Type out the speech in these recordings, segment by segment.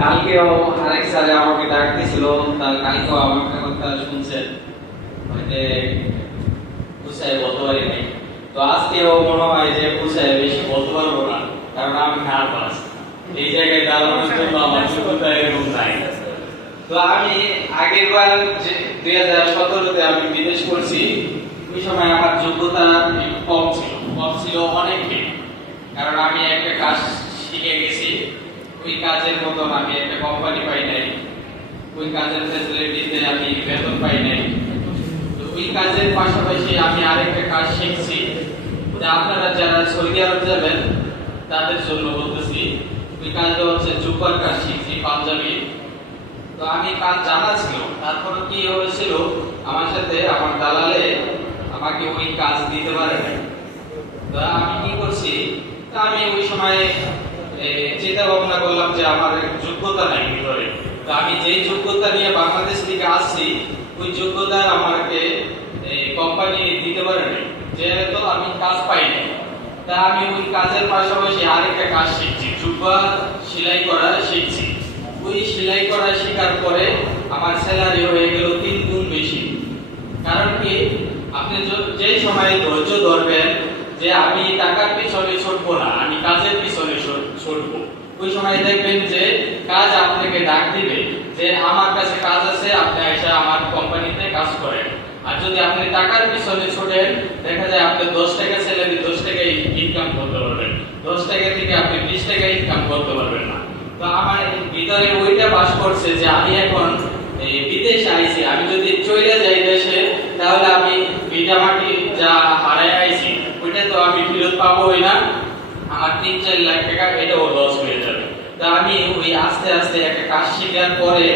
কালকেও আরেক স্যারে আমাকে ডাক দিছিল তার কালকেও আমার কথা শুনছেন। হয়তো বুঝাই বলতে পারি নাই। তো আজকেও মনে হয় যে বুঝাই বেশি বলতে পারব না, কারণ আমি নার্ভাস এই জায়গায় দাঁড়ানোর জন্য আমার যোগ্যতা এরকম নাই। তো আমি আগের বার দুই হাজার সতেরোতে আমি বিদেশ করছি, ওই সময় আমার যোগ্যতা কম ছিল। কম ছিল অনেক কারণ আমি একটা কাজ শিখে গেছি। ওই কাজের মতন আমি একটা কোম্পানি পাই নাই। ওই কাজের ফ্যাসিলিটিতে আমি বেতন পাই নাই। তো ওই কাজের পাশাপাশি আমি আরেকটা কাজ শিখছি। যে আপনারা যারা সৌদি আরব যাবেন, তাদের জন্য বলতেছি, ওই কাজটা হচ্ছে জুব্বার কাজ শিখছি, পাঞ্জাবি। তো আমি কাজ জানা ছিল তারপর কি হয়েছিল, আমার সাথে আমার দালালে আমাকে ওই কাজ দিতে পারে নাই। আমি কি করছি, তা আমি ওই সময় চিন্তা ভাবনা করলাম যে আমার যোগ্যতা নাই ভিতরে। তো আমি যেই যোগ্যতা নিয়ে বাংলাদেশ থেকে আসছি, ওই যোগ্যতা আমাকে কোম্পানি দিতে পারে নাই। যেহেতু আমি কাজ পাই নাই। তা আমি ওই কাজের পাশাপাশি আরেকটা কাজ শিখছি জুব্বা সেলাই করা শিখছি। ওই সেলাই করা শেখার পরে আমার স্যালারি হয়ে গেল তিন গুণ বেশি। কারণ কি? আপনি যে সময় ধৈর্য ধরবেন যে আমি টাকার পিছনে ছুটবো না আমি কাজের পিছনে ছুট- ছুটবো ওই সময় দেখবেন যে কাজ আপনাকে ডাক দিবে যে আমার কাছে কাজ আছে, আপনি এসে আমার কোম্পানিতে কাজ করেন। আর যদি আপনি টাকার পিছনে ছোটেন, দেখা যায় আপনি দশ টাকা স্যালারি দশ টাকা ইনকাম করতে পারবেন। দশ টাকা থেকে আপনি বিশ টাকা ইনকাম করতে পারবেন না। তো আমার ভিতরে ওইটা বাস করছে যে আমি এখন বিদেশে আইছি। আমি যদি চলে যাই দেশে, তাহলে আমি ভিটা মাটি যা হারাই আইছি, ওইটা তো আমি ফেরত পাবোই না। আমার তিন চার লাখ টাকা, এটাও লস হয়ে যাবে আস্তে আস্তে একটা কাজ শেখার পরে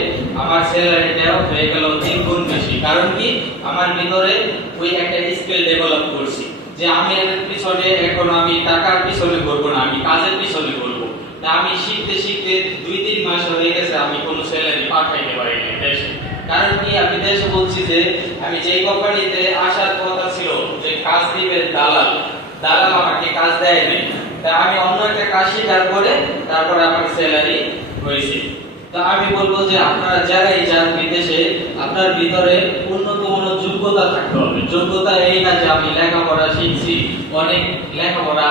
আমার স্যালারিটা হয়ে গেল তিন গুণ বেশি। কারণ কি? আমার ভিতরে ওই একটা স্কিল ডেভেলপ করছি যে আমি এর পিছনে, এখন আমি টাকার পিছনে ঘুরবো না, আমি কাজের পিছনে ঘুরবো। তা আমি শিখতে শিখতে দুই তিন মাস হয়ে গেছে আমি কোনো স্যালারি পাঠাইতে পারিনি দেশে। কারণ কি? আমি দেশে বলছি যে আমি যেই কোম্পানিতে আসার কথা ছিল যে কাজ দিবে দালাল দালাল আমাকে কাজ দেয় নাই। তা আমি অন্য একটা কাজ শেখার পরে তারপরে আমার স্যালারি হয়েছে। তা আমি বলব যে আপনারা যারাই যান বিদেশে, আপনার ভিতরে উন্নত কোনো যোগ্যতা থাকতে হবে। যোগ্যতা এই না যে আমি লেখাপড়া শিখছি, অনেক লেখাপড়া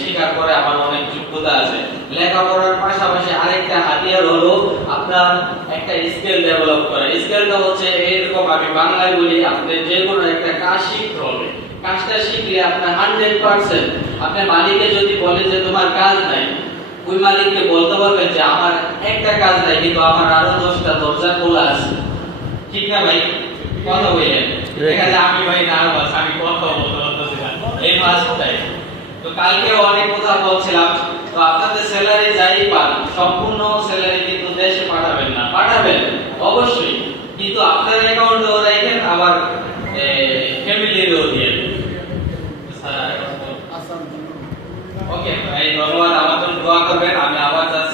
শেখার পরে আমার অনেক যোগ্যতা আছে। লেখাপড়ার পাশাপাশি আরেকটা হাতিয়ার হলো আপনার একটা স্কিল ডেভেলপ করা। স্কিলটা হচ্ছে এরকম আমি বাংলায় বলি, আপনি যে কোনো একটা কাজ শিখতে হবে। কাজটা শিখলে আপনার হান্ড্রেড পার্সেন্ট আপনার মালিকে যদি বলে যে তোমার কাজ নাই ওই মালিককে বলতে পারবেন যে আমার একটা কাজ নাই কিন্তু আমার আরও দশটা দরজা খোলা আছে। ঠিক না ভাই? কথা বললেন। এখানে আমি ভাই নার্ভাস আমি কথা বলতে পারতেছি না এই মাসটাই তো কালকে অনেক কথা বলছিলাম তো আপনাদের স্যালারি যাই পান সম্পূর্ণ স্যালারি কিন্তু দেশে পাঠাবেন না। পাঠাবেন অবশ্যই। কিন্তু আপনার অ্যাকাউন্টে রাখেন আবার ফ্যামিলিরও দিয়ে। ওকে ভাই ধন্যবাদ। 要买哪面啊？我